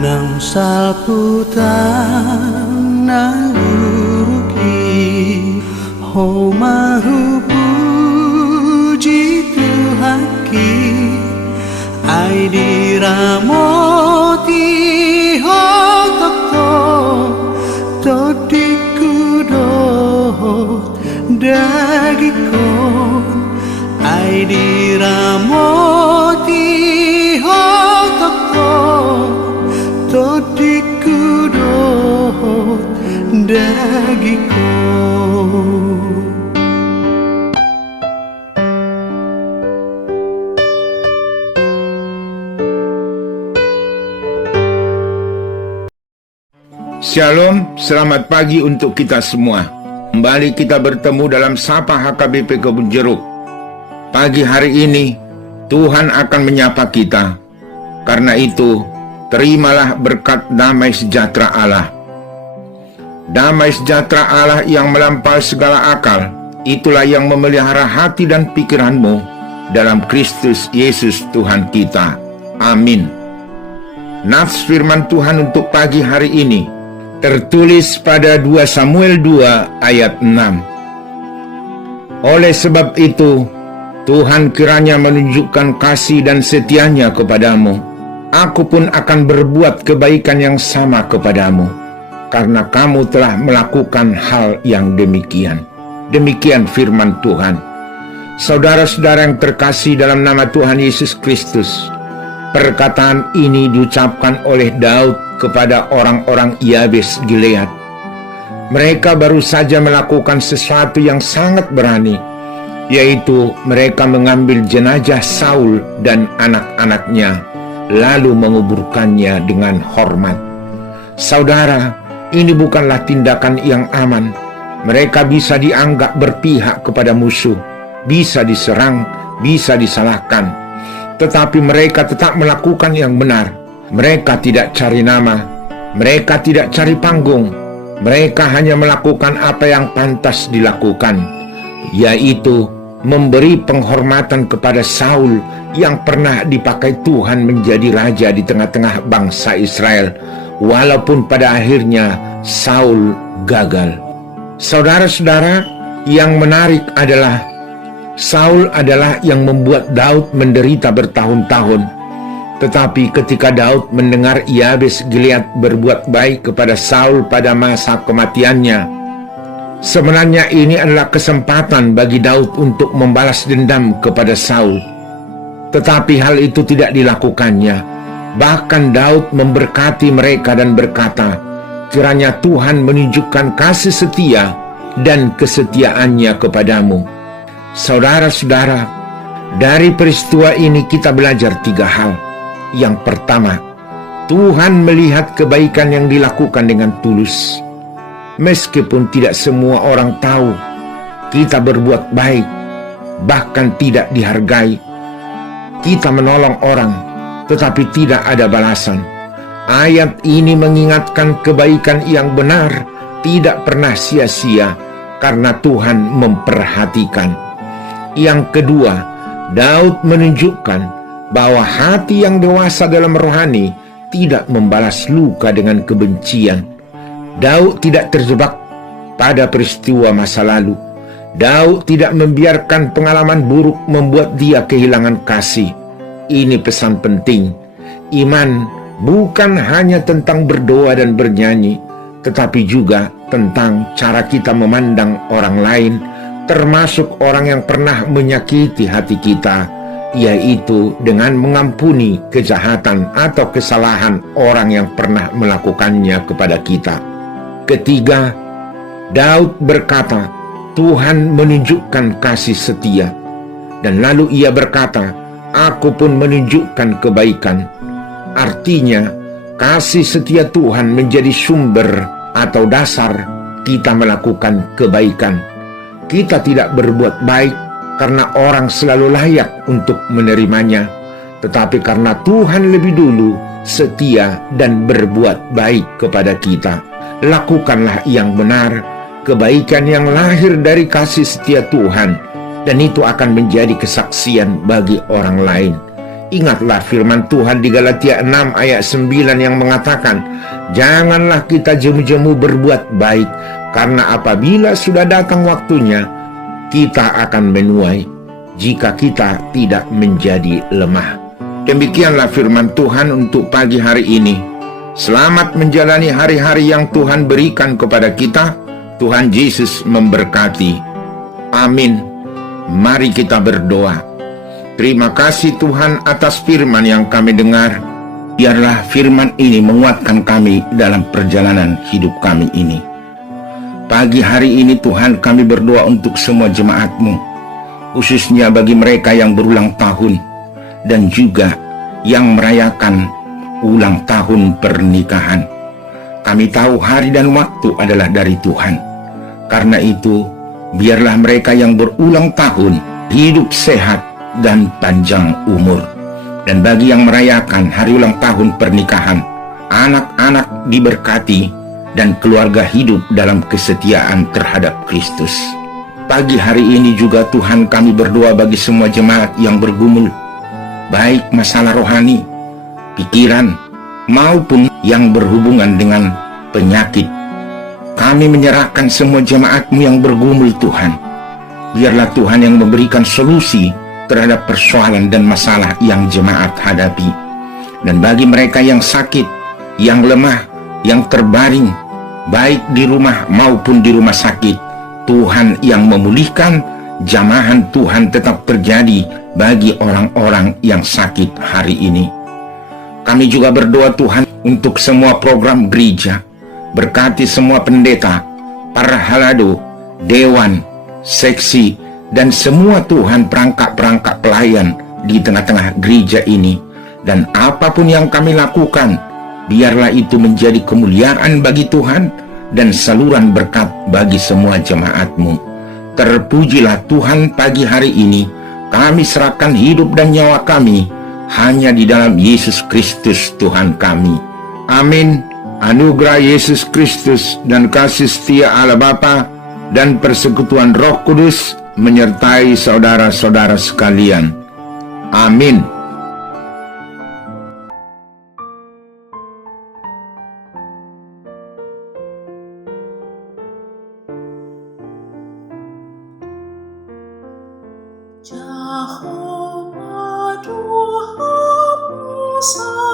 Nang saputan naluruki Ho mahu puji Tuhaki Ai diramoti ho tokto Todiku dohot dagikon Ai diramoti ho tokto Todiku dohot dagikon. Shalom, selamat pagi untuk kita semua. Kembali kita bertemu dalam Sapa HKBP Kebun Jeruk. Pagi hari ini, Tuhan akan menyapa kita. Karena itu, terimalah berkat damai sejahtera Allah. Damai sejahtera Allah yang melampaui segala akal, itulah yang memelihara hati dan pikiranmu dalam Kristus Yesus Tuhan kita. Amin. Nats firman Tuhan untuk pagi hari ini tertulis pada 2 Samuel 2 ayat 6. Oleh sebab itu, Tuhan kiranya menunjukkan kasih dan setianya kepadamu. Aku pun akan berbuat kebaikan yang sama kepadamu, karena kamu telah melakukan hal yang demikian. Demikian firman Tuhan. Saudara-saudara yang terkasih dalam nama Tuhan Yesus Kristus, perkataan ini diucapkan oleh Daud kepada orang-orang Yabes Gilead. Mereka baru saja melakukan sesuatu yang sangat berani, yaitu mereka mengambil jenazah Saul dan anak-anaknya, lalu menguburkannya dengan hormat. Saudara, ini bukanlah tindakan yang aman. Mereka bisa dianggap berpihak kepada musuh, bisa diserang, bisa disalahkan. Tetapi mereka tetap melakukan yang benar. Mereka tidak cari nama, mereka tidak cari panggung, mereka hanya melakukan apa yang pantas dilakukan, yaitu memberi penghormatan kepada Saul yang pernah dipakai Tuhan menjadi raja di tengah-tengah bangsa Israel, walaupun pada akhirnya Saul gagal. Saudara-saudara, yang menarik adalah Saul adalah yang membuat Daud menderita bertahun-tahun. Tetapi ketika Daud mendengar Yabes Gilead berbuat baik kepada Saul pada masa kematiannya, sebenarnya ini adalah kesempatan bagi Daud untuk membalas dendam kepada Saul. Tetapi hal itu tidak dilakukannya. Bahkan Daud memberkati mereka dan berkata, kiranya Tuhan menunjukkan kasih setia dan kesetiaannya kepadamu. Saudara-saudara, dari peristiwa ini kita belajar 3 hal. Yang pertama, Tuhan melihat kebaikan yang dilakukan dengan tulus. Meskipun tidak semua orang tahu kita berbuat baik, bahkan tidak dihargai. Kita menolong orang, tetapi tidak ada balasan. Ayat ini mengingatkan kebaikan yang benar tidak pernah sia-sia karena Tuhan memperhatikan. Yang kedua, Daud menunjukkan bahwa hati yang dewasa dalam rohani tidak membalas luka dengan kebencian. Daud tidak terjebak pada peristiwa masa lalu. Daud tidak membiarkan pengalaman buruk membuat dia kehilangan kasih. Ini pesan penting. Iman bukan hanya tentang berdoa dan bernyanyi, tetapi juga tentang cara kita memandang orang lain, termasuk orang yang pernah menyakiti hati kita, yaitu dengan mengampuni kejahatan atau kesalahan orang yang pernah melakukannya kepada kita. Ketiga, Daud berkata, Tuhan menunjukkan kasih setia. Dan lalu ia berkata, aku pun menunjukkan kebaikan. Artinya, kasih setia Tuhan menjadi sumber atau dasar kita melakukan kebaikan. Kita tidak berbuat baik karena orang selalu layak untuk menerimanya, tetapi karena Tuhan lebih dulu setia dan berbuat baik kepada kita. Lakukanlah yang benar, kebaikan yang lahir dari kasih setia Tuhan, dan itu akan menjadi kesaksian bagi orang lain. Ingatlah firman Tuhan di Galatia 6 ayat 9 yang mengatakan, janganlah kita jemu-jemu berbuat baik, karena apabila sudah datang waktunya, kita akan menuai jika kita tidak menjadi lemah. Demikianlah firman Tuhan untuk pagi hari ini. Selamat menjalani hari-hari yang Tuhan berikan kepada kita. Tuhan Yesus memberkati. Amin. Mari kita berdoa. Terima kasih Tuhan atas firman yang kami dengar. Biarlah firman ini menguatkan kami dalam perjalanan hidup kami ini. Pagi hari ini Tuhan, kami berdoa untuk semua jemaat-Mu, khususnya bagi mereka yang berulang tahun dan juga yang merayakan ulang tahun pernikahan. Kami tahu hari dan waktu adalah dari Tuhan. Karena itu, biarlah mereka yang berulang tahun hidup sehat dan panjang umur. Dan bagi yang merayakan hari ulang tahun pernikahan, anak-anak diberkati dan keluarga hidup dalam kesetiaan terhadap Kristus. Pagi hari ini juga Tuhan, kami berdoa bagi semua jemaat yang bergumul, baik masalah rohani, pikiran, maupun yang berhubungan dengan penyakit. Kami menyerahkan semua jemaat-Mu yang bergumul Tuhan. Biarlah Tuhan yang memberikan solusi terhadap persoalan dan masalah yang jemaat hadapi. Dan bagi mereka yang sakit, yang lemah, yang terbaring, baik di rumah maupun di rumah sakit, Tuhan yang memulihkan, jamahan Tuhan tetap terjadi bagi orang-orang yang sakit hari ini. Kami juga berdoa Tuhan untuk semua program gereja. Berkati semua pendeta, para halado, dewan, seksi, dan semua Tuhan perangkat-perangkat pelayan di tengah-tengah gereja ini. Dan apapun yang kami lakukan, biarlah itu menjadi kemuliaan bagi Tuhan dan saluran berkat bagi semua jemaat-Mu. Terpujilah Tuhan pagi hari ini. Kami serahkan hidup dan nyawa kami hanya di dalam Yesus Kristus Tuhan kami. Amin. Anugerah Yesus Kristus dan kasih setia Allah Bapa dan persekutuan Roh Kudus menyertai saudara-saudara sekalian. Amin. Jehovah Tuhan Musa